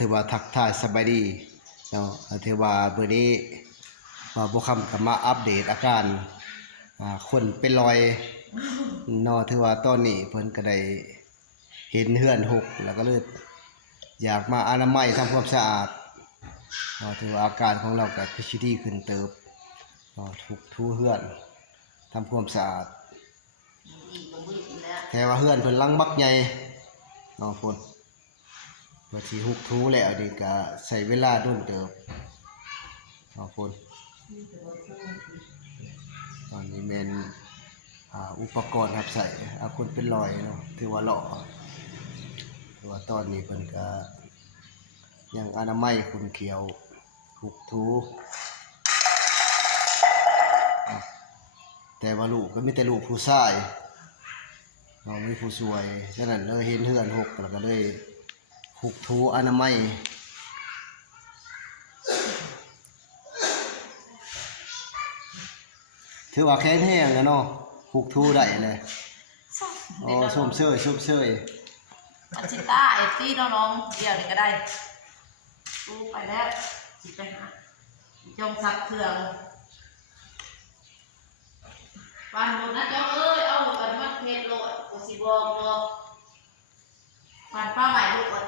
ถือว่าทักทายสบายดีเนาะถือว่ามื้อนี้บ่คำก็มาอัปเดตอาการคนเป็นรอยเนาะถือว่าตอนนี้เพิ่นก็ได้เห็นเฮือนหกแล้วก็เลยอยากมาอนามัยทำความสะอาดเนาะถือว่าอาการของเราก็คือสิดีขึ้นเติบเนาะถูเฮือนทำความสะอาดแต่ว่าเฮือนเพิ่นลังบักใหญ่เนาะพุ่นพอสิฮุกทูแล้วนี่ก็ใช้เวลาโดนเติบเนาะพุ่นตอนนี้แม่นอุปกรณ์ครับใส่คนเป็นรอยเนาะถือว่าหล่อถือว่าตอนนี้เพิ่นก็ยังอนามัยคุณเขียวฮุกทูแต่ว่าลูกก็มีแต่ลูกผู้ชายเราไม่ผู้สวยฉะนั้นเลยเห็นเฮือนหกแล้วก็เลยฮุกทูอนามัยถือว่าแข็งแรงแล้วเนาะฮุกทูได้เลยอ๋อส้มเชยส้มเชยอันชิต้าไอตี้น้องๆเดี๋ยวนี้ก็ได้ตู้ไปแล้วจิไปหาจงซักเครื่องวันหมดนะเจ้าเอ้ยเอาอันมัดเพชรโลดกูสิบอกเนาะวันป้าใหม่ลูกอ่ะ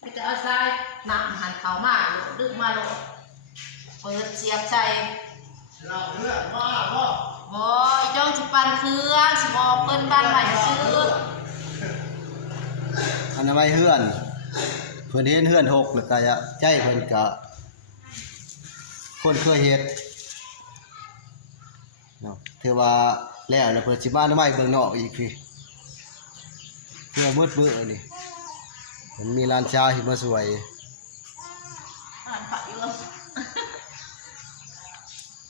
พี่จะเอาทรายนำหันเขามาดึกมาโลดเปิดเสียบใจเราเลือกว่าพ่อโอ้ยจ้องสิปันเครื่องสิบอกเปิ้นบ้านใหม่ซื้ออนามัยเฮือนเพิ่นเห็นเฮือนหกแล้วก็ใจเพิ่นก็คนเคยเฮ็ดเนาะถือว่าแล้วเพิ่นสิมาอนามัยเบิ่งนอกอีกพี่เพื่อมืดมื้อนี่มันมีร้านชาที่มาสวยอ่านผักอยู่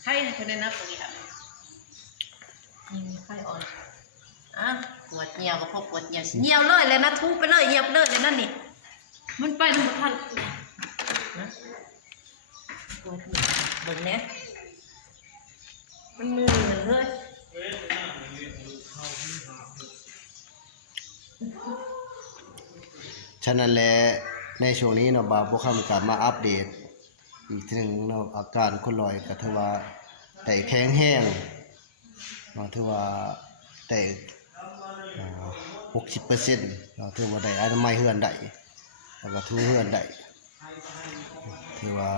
ไข่ในคนในนักตรงนี้ค่ะไข่อ่อนปวดเหนียวก็พอปวดเหนียวเหนียวเลยเลยนะทุบไปเลยเหยียบเลยเลยนั่นนี่มันไปทุกท่านนะปวดเบิ่งเนี้ยมันมือเลยฉะนั้นแหละในช่วงนี้เนาะบ่าวบ่คำก็มาอัปเดตอีกทีนึงเนาะอาการคนลอยก็ถือว่าได้แข็งแรงเนาะถือว่าได้60%เนาะถือว่าได้อนามัยเฮือนได้แล้วก็ทูเฮือนได้ถือว่า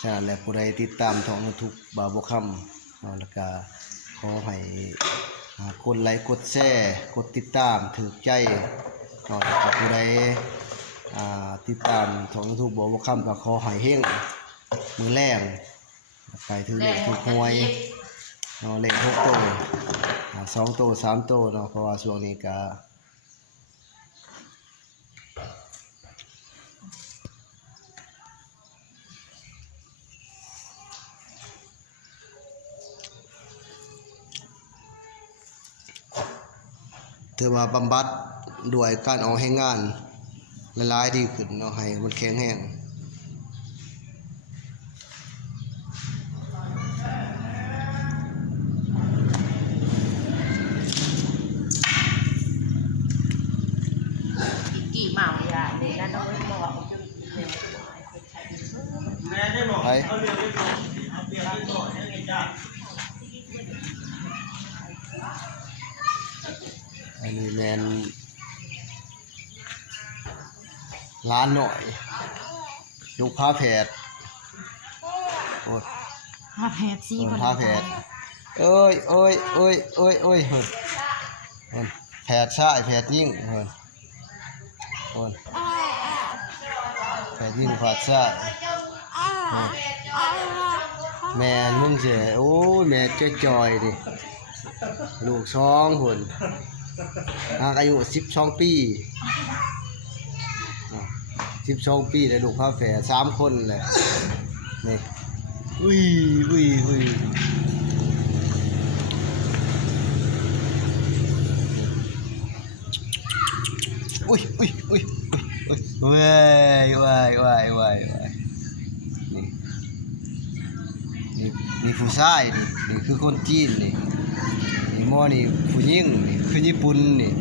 ฉะนั้นแหละผู้ใดติดตามช่อง YouTube บ่าวบ่คำเนาะแล้วก็ขอให้กดไลค์กดแชร์กดติดตามถูกใจเนาะแล้วก็ผู้ใดติดตามช่อง YouTube บ่าวบ่คำก็ขอให้เฮงมือแรงไปถือเลขถูกหวยเนาะเลข6ตัว2ตัว3ตัวเนาะเพราะว่าช่วงนี้ก็ถือว่าบำบัดด้วยการออกให้งานหลายๆดีขึ้นเนาะให้มันแข็งแรงกี่เมาอย่าเนี่ยนะน้องไม่บอกจะแม่ได้บอกเขาเรียนได้ก่อนเอาเปลี่ยนได้ก่อนให้ไงจ้าอันนี้แมนร้านหน่อยลูกพาแผดโอ้ยพาแพทย์สิพาแผดเอ้ยเอ้ยเอ้ยเอ้ยเอ้ยแผดชายแผดยิ่งเฮ้ยแผดยิ่งแผดชายแม่มึงเสียโอ้ยแม่จอยดิลูก2 คนอายุ12 ปี12 ปีได้ลูกพาแฝด3 คนแหละนี่อุ้ยอุ้ยอุ้ยอุ้ยอุ้ยอุ้ยอุ้ยเว้ยว้ายว้ายว้ายว้ายนี่ นี่ผู้ชายนี่คือคนจีนนี่หม้อนี่ผู้หญิงนี่คือญี่ปุ่นนี่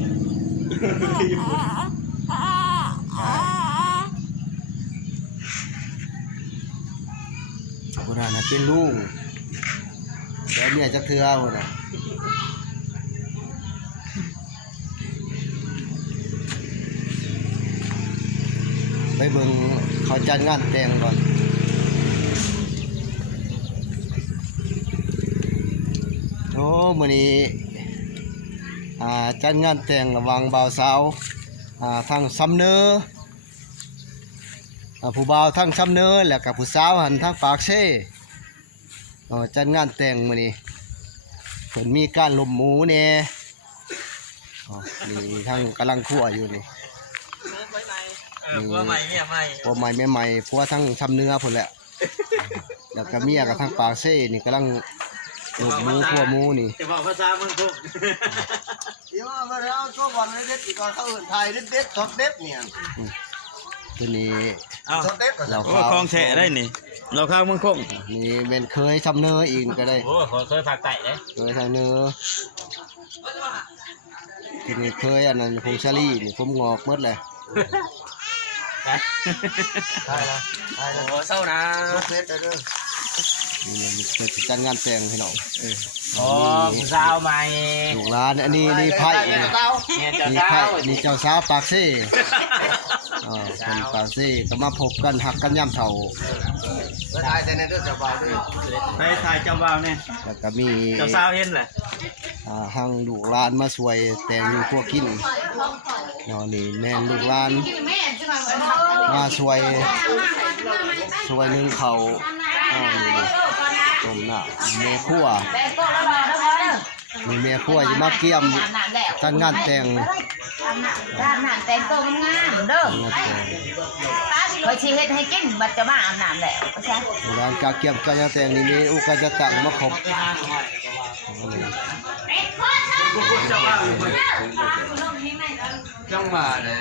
คนนั้นน่ะเป็นลูกแต่เมียจักเทื่อพุ่นน่ะไปเบิ่งเขาจัดงานแต่งก่อนโอ้มื้อนี้จัดงานแต่งระหว่างบ่าวสาวทางสำเนอผู้บ่าวทางสำเนอแล้วก็ผู้สาวหันทางปากเซ่จัดงานแต่งมื้อนี้เพิ่นมีการลมหมูแหน่นี่ทางกำลังคั่วอยู่นี่ ผัวใหม่เมียใหม่ ผัวใหม่แม่ใหม่ผัวทั้งทำเนื้อพุ่นแหละแล้วก็เมียกับทั้งปากเซ่นี่กำลังลมหมูคั่วหมูนี่ จะบอกภาษาเมืองทุ่ง เดี๋ยวมาแล้วก็วันเด็ดอีกก่อนเขาอื่นไทยเด็ดสดเด็ดเนี่ย ทีนี้ อ้าว สดเด็ด เรา โอ้ ข้าว คลองแฉะได้นี่เราข้างเมืองทุ่ง นี่เป็นเคยทำเนื้ออีกก็ได้ โอ้เคยผักไต่เลย เคยทำเนื้อทีนี้เคยอันนั้นผงชาลี่นี่ผมงอกหมดเลย ไทยละไทยละ โอ้เศร้านะ สดเด็ดเลย นี่เป็นจัดงานแต่งพี่น้อง โอ้ผู้สาวใหม่ ลูกหลานอันนี้นี่ไผ่นี่ เนี่ยเจ้า นี่ สา ไผ่ ว นี่เจ้าสาวปากเซ่เป็นปากเซ่ก็มาพบกันหักกันย่ำเท่า ไทยแต่ในเรื่องสบายด้วย ไปถ่ายเจ้าบ่าวเนี่ย แล้วก็มี เจ้าสาวเห็นแหละ หังลูกหลานมาช่วยแต่งอยู่พวกกินนี่แม่นลูกหลานมาช่วยนึ่งเขานี่ต้มหน้าแม่ครัวมีแม่ครัวอยู่มาเกี่ยมจัดงานแต่ง อาบน้ำแต่งตัวงามเด้อ งานแต่ง คอยชี้เฮ็ดให้กินบัดจะมาอาบน้ำแล้วใช่ ร้านกาเกี่ยมจัดงานแต่งนี่มีอุกาจะตั้งมาครบ จังมาเลย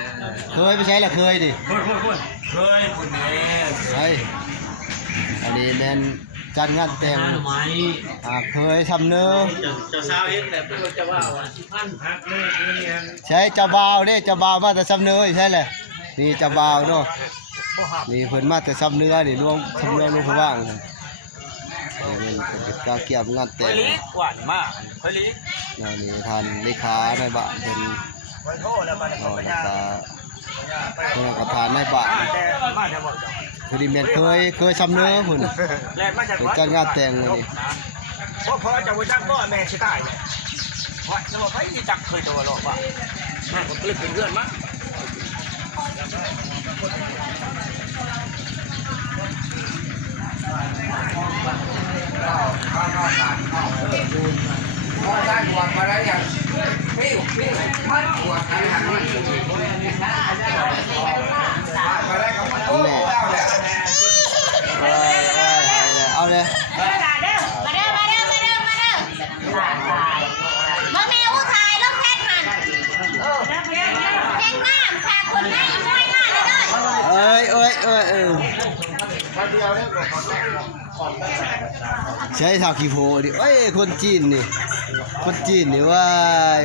เคยไปใช้ละเคยดิ พูดเคยคุณแม่ ใช่อันนี้แม่นจัดงานแต่งเคยทำเนื้อ เจ้าสาวเห็นแหละเจ้าบ่าวพันพักเลยนี่ ใช่เจ้าบ่าวเด้เจ้าบ่าวมาแต่ซ้ำเนื้อใช่เลยนี่เจ้าบ่าวเนาะนี่เพิ่นมาแต่ซ้ำเนื้อนี่รวมซ้ำเนื้อรวมพว่างนี่มันเป็นการเกี่ยมงานแต่ง หวานมากเฮ้ยลิ นี่ท่านเลขาในบ้านเป็น ไปโทษแล้วมัน แล้วก็เพิ่นก็ทานในบ้าน แต่มาแถวบ่จัง คือดิแม่นเคยซ้ำเนื้อพุ่น แลกมาจาก เป็นจัดงานแต่งนี่ พอจะบ่จักบ่แม่สิตายเนี่ยเพราะว่าใครสิจักเคยตัวโลกว่ามันก็เลยเป็นเพื่อนมั้ง พอได้หวดมาได้ยังปิ้วมันหวดอะไรหันมันมาได้กับมันโอ้แล้วแหละ เอาเลย มาเด้อมาเด้อมาเด้อมาเด้อมาเด้อมาแม่อู้ถ่ายลงแค่หันแค่งามค่ะคนให้น้อยมากเลยเด้อ เอ้ย มาเดียวได้ก่อน ใช้ทาคีโพดิเอ้ยคนจีนนี่ว้าย